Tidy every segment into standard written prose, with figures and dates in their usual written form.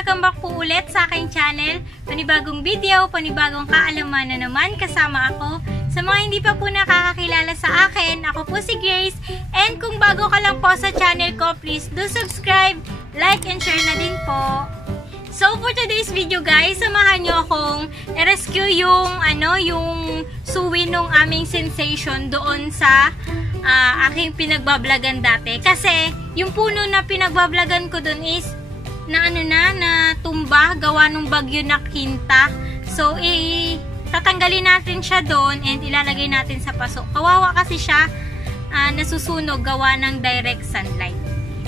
welcome back po ulit sa aking channel. Panibagong video, panibagong kaalaman na naman kasama ako. Sa mga hindi pa po nakakakilala sa akin, ako po si Grace. And kung bago ka lang po sa channel ko, please do subscribe, like, and share na din po. So for today's video guys, samahan nyo akong i-rescue yung suwi nung aming sensation doon sa aking pinagbablagan dati. Kasi yung puno na pinagbablagan ko doon is na tumba gawa nung bagyo na Quinta. So tatanggalin natin siya doon and ilalagay natin sa paso. Kawawa kasi siya nasusunog gawa ng direct sunlight.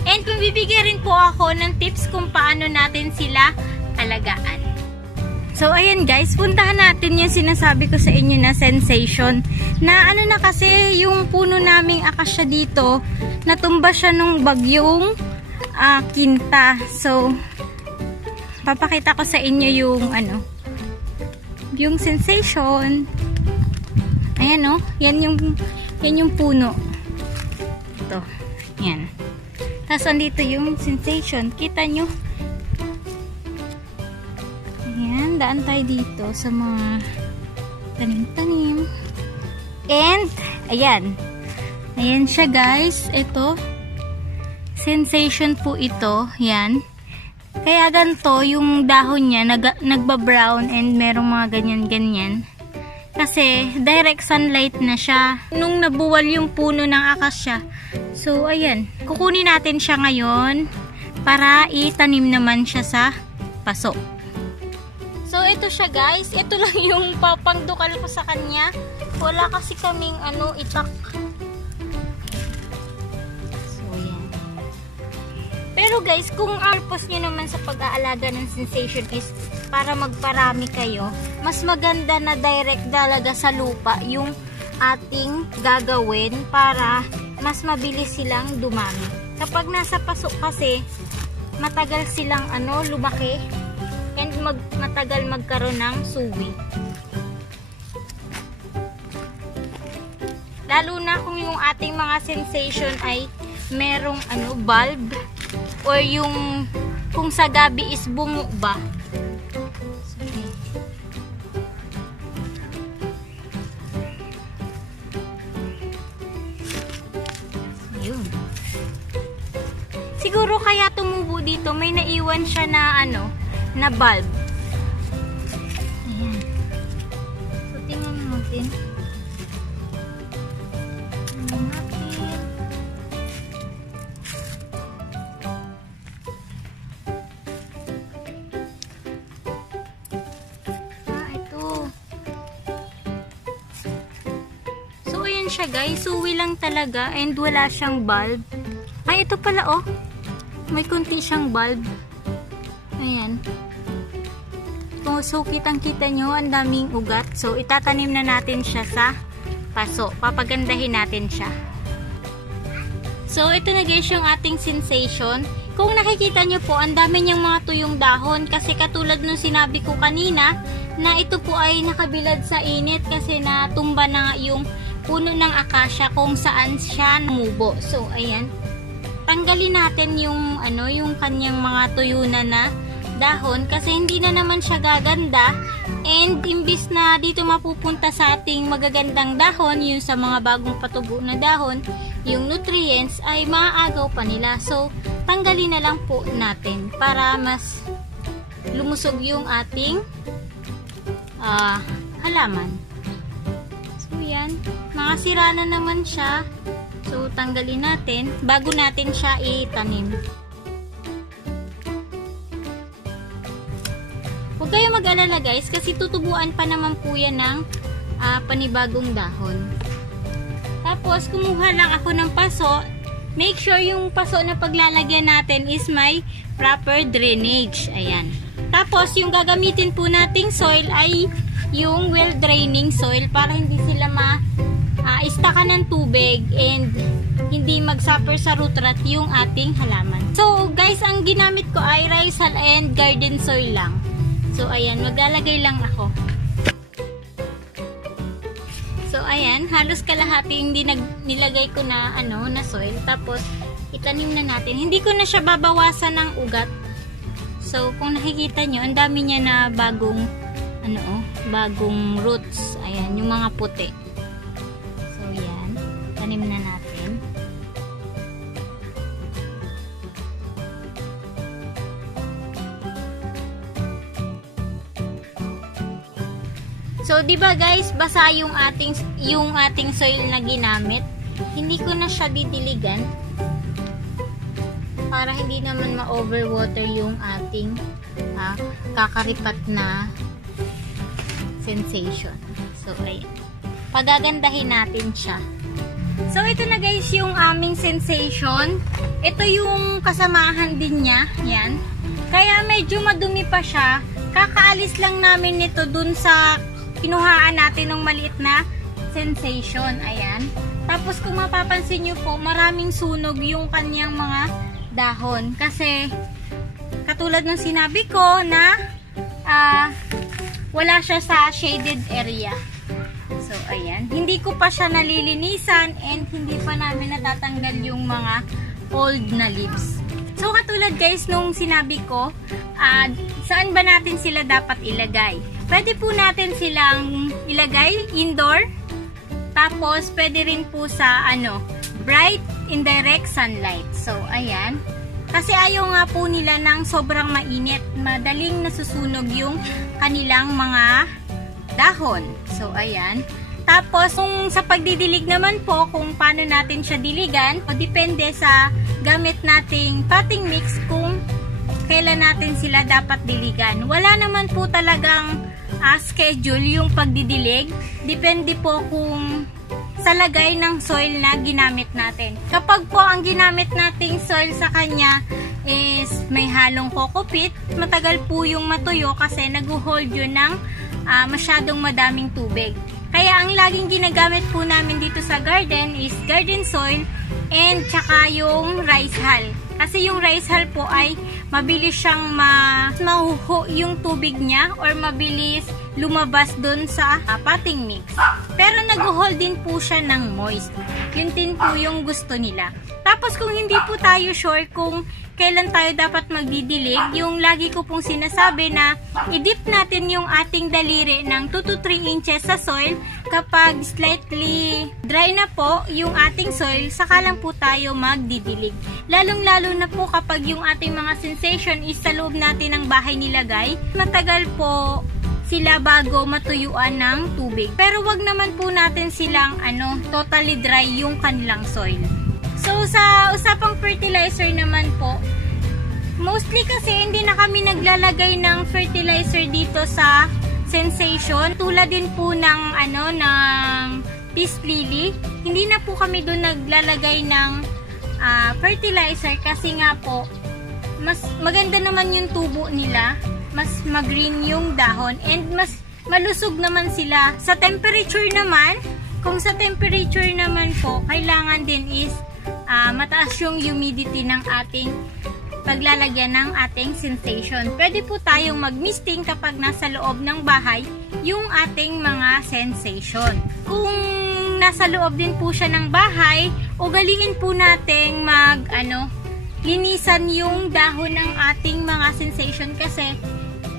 And kung bibigyan rin po ako ng tips kung paano natin sila alagaan. So ayan guys, puntahan natin yung sinasabi ko sa inyo na sensation. Na na kasi yung puno naming akasya dito, natumba siya nung bagyong Quinta. So papakita ko sa inyo yung sensation. Ayan yan yung puno. Ito, yan. Tapos andito yung sensation. Kita nyo? Ayan, daan tayo dito sa mga tanim-tanim. And ayan. Ayan siya guys. Ito. Sensation po ito. Yan. Kaya ganito yung dahon niya nagba-brown and merong mga ganyan-ganyan. Kasi direct sunlight na siya nung nabuwal yung puno ng akasya. So ayan, kukunin natin siya ngayon para itanim naman siya sa paso. So ito siya guys, ito lang yung papangdukal ko sa kanya. Wala kasi kaming itak. Pero guys, kung purpose nyo naman sa pag-aalaga ng sensation is para magparami kayo, mas maganda na direct talaga sa lupa yung ating gagawin para mas mabilis silang dumami. Kapag nasa paso kasi, matagal silang lumaki and matagal magkaroon ng suwi. Lalo na kung yung ating mga sensation ay merong bulb or yung kung sa gabi is bungo ba. Okay. Ayun. Siguro kaya tumubo dito, may naiwan siya na na bulb. Ayan. So tingnan natin. Siya guys, suwi lang talaga and wala siyang bulb. Ay, ito pala may kunti siyang bulb. Ayan. So kitang-kita nyo, ang daming ugat. So itatanim na natin siya sa paso. Papagandahin natin siya. So ito na guys yung ating sensation. Kung nakikita nyo po, ang dami niyang mga tuyong dahon kasi katulad nung sinabi ko kanina na ito po ay nakabilad sa init kasi natumba na yung puno ng akasya kung saan siya namubo. So ayan, tanggalin natin yung yung kanyang mga tuyunan na dahon kasi hindi na naman siya gaganda and imbis na dito mapupunta sa ating magagandang dahon, yung sa mga bagong patubo na dahon, yung nutrients ay maaagaw pa nila. So tanggalin na lang po natin para mas lumusog yung ating halaman. Yan, mga sira na naman siya. So tanggalin natin bago natin siya itanim. Huwag kayo mag-alala guys kasi tutubuan pa naman po yan ng panibagong dahon. Tapos kumuha lang ako ng paso. Make sure yung paso na paglalagyan natin is may proper drainage. Ayan. Tapos yung gagamitin po nating soil ay yung well draining soil para hindi sila istakan ng tubig and hindi mag-suffer sa root rot yung ating halaman. So guys, ang ginamit ko ay rice hull and garden soil lang. So ayan, maglalagay lang ako. So ayan, halos kalahati yung nilagay ko na na soil. Tapos itanim na natin. Hindi ko na siya babawasan ng ugat. So, kung nakikita nyo, ang dami niya na bagong bagong roots. Ayan, yung mga puti. So, yan. Tanim na natin. So, 'di ba guys, basa yung ating soil na ginamit. Hindi ko na siya didiligan para hindi naman ma-overwater yung ating kakaripat na sensation. So, ayan. Pagagandahin natin siya. So, ito na guys yung aming sensation. Ito yung kasamahan din niya. Yan. Kaya medyo madumi pa siya. Kakaalis lang namin nito dun sa kinuhaan natin ng maliit na sensation. Ayan. Tapos kung mapapansin nyo po, maraming sunog yung kanyang mga dahon. Kasi, katulad ng sinabi ko na wala siya sa shaded area. So, ayan. Hindi ko pa siya nalilinisan and hindi pa namin natatanggal yung mga old na leaves. So, katulad guys, nung sinabi ko, saan ba natin sila dapat ilagay? Pwede po natin silang ilagay indoor. Tapos, pwede rin po sa, bright indirect sunlight. So, ayan. Kasi ayaw nga po nila ng sobrang mainit. Madaling nasusunog yung kanilang mga dahon. So, ayan. Tapos, kung sa pagdidilig naman po, kung paano natin siya diligan, o depende sa gamit nating potting mix kung kailan natin sila dapat diligan. Wala naman po talagang schedule yung pagdidilig. Depende po kung sa lagay ng soil na ginamit natin. Kapag po ang ginamit nating soil sa kanya is may halong coco peat, matagal po yung matuyo kasi nag-hold yun ng masyadong madaming tubig. Kaya ang laging ginagamit po namin dito sa garden is garden soil and tsaka yung rice hull. Kasi yung rice hull po ay mabilis siyang mahuho yung tubig niya or mabilis lumabas dun sa potting mix. Pero nag-hold din po siya ng moist. Yun din po yung gusto nila. Tapos kung hindi po tayo sure kung kailan tayo dapat magdidilig, yung lagi ko pong sinasabi na i-dip natin yung ating daliri ng 2 to 3 inches sa soil. Kapag slightly dry na po yung ating soil, saka lang po tayo magdidilig. Lalong-lalo na po kapag yung ating mga sensation is sa loob natin ng bahay nilagay, matagal po sila bago matuyuan ng tubig. Pero wag naman po natin silang totally dry yung kanilang soil. So, sa usapang fertilizer naman po, mostly kasi hindi na kami naglalagay ng fertilizer dito sa sensation. Tulad din po ng, ng peace lily. Hindi na po kami doon naglalagay ng fertilizer kasi nga po, mas maganda naman yung tubo nila. Mas mag-green yung dahon and mas malusog naman sila. Sa temperature naman, kung sa temperature naman po, kailangan din is mataas yung humidity ng ating paglalagyan ng ating sensation. Pwede po tayong mag-misting kapag nasa loob ng bahay yung ating mga sensation. Kung nasa loob din po siya ng bahay, ugaliin po nating linisan yung dahon ng ating mga sensation kasi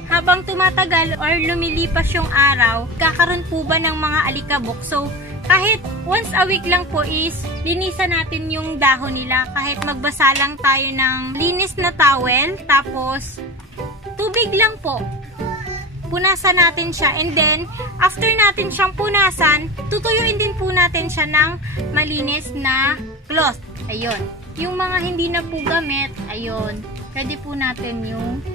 habang tumatagal or lumilipas yung araw, kakaroon po ba ng mga alikabok. So, kahit once a week lang po is linisan natin yung dahon nila. Kahit magbasa lang tayo ng linis na towel, tapos tubig lang po. Punasan natin siya. And then, after natin siyang punasan, tutuyuin din po natin siya ng malinis na cloth. Ayun. Yung mga hindi na po gamit, ayun. Pwede po natin yung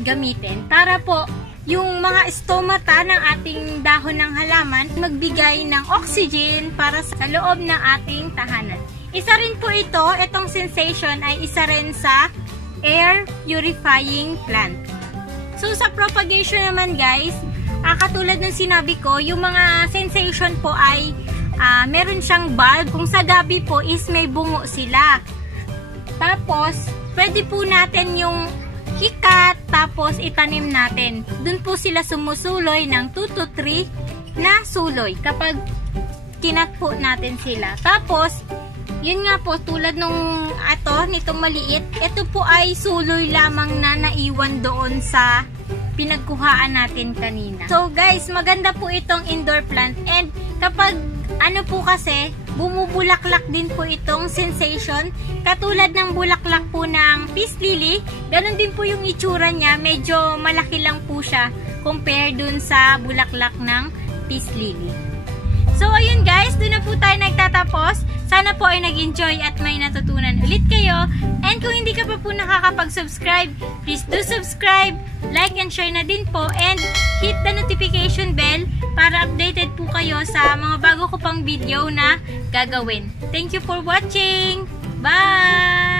gamitin para po yung mga stomata ng ating dahon ng halaman magbigay ng oxygen para sa loob ng ating tahanan. Isa rin po itong sensation ay isa rin sa air purifying plant. So sa propagation naman guys, katulad ng sinabi ko, yung mga sensation po ay meron siyang bulb. Kung sa gabi po is may bungo sila. Tapos pwede po natin yung ikat, tapos itanim natin. Doon po sila sumusuloy ng 2 to 3 na suloy kapag kinat po natin sila. Tapos, Yun nga po, tulad nung nitong maliit, ito po ay suloy lamang na naiwan doon sa pinagkuhaan natin kanina. So guys, maganda po itong indoor plant, and kapag po kasi, bumubulaklak din po itong sensation, katulad ng bulaklak po ng peace lily, ganun din po yung itsura niya, medyo malaki lang po siya compare dun sa bulaklak ng peace lily. So ayun guys, doon na po tayo nagtatapos. Sana po ay nag-enjoy at may natutunan ulit kayo. And kung hindi ka pa po nakakapag-subscribe, please do subscribe, like and share na din po, and hit the notification bell para updated po kayo sa mga bago ko pang video na gagawin. Thank you for watching! Bye!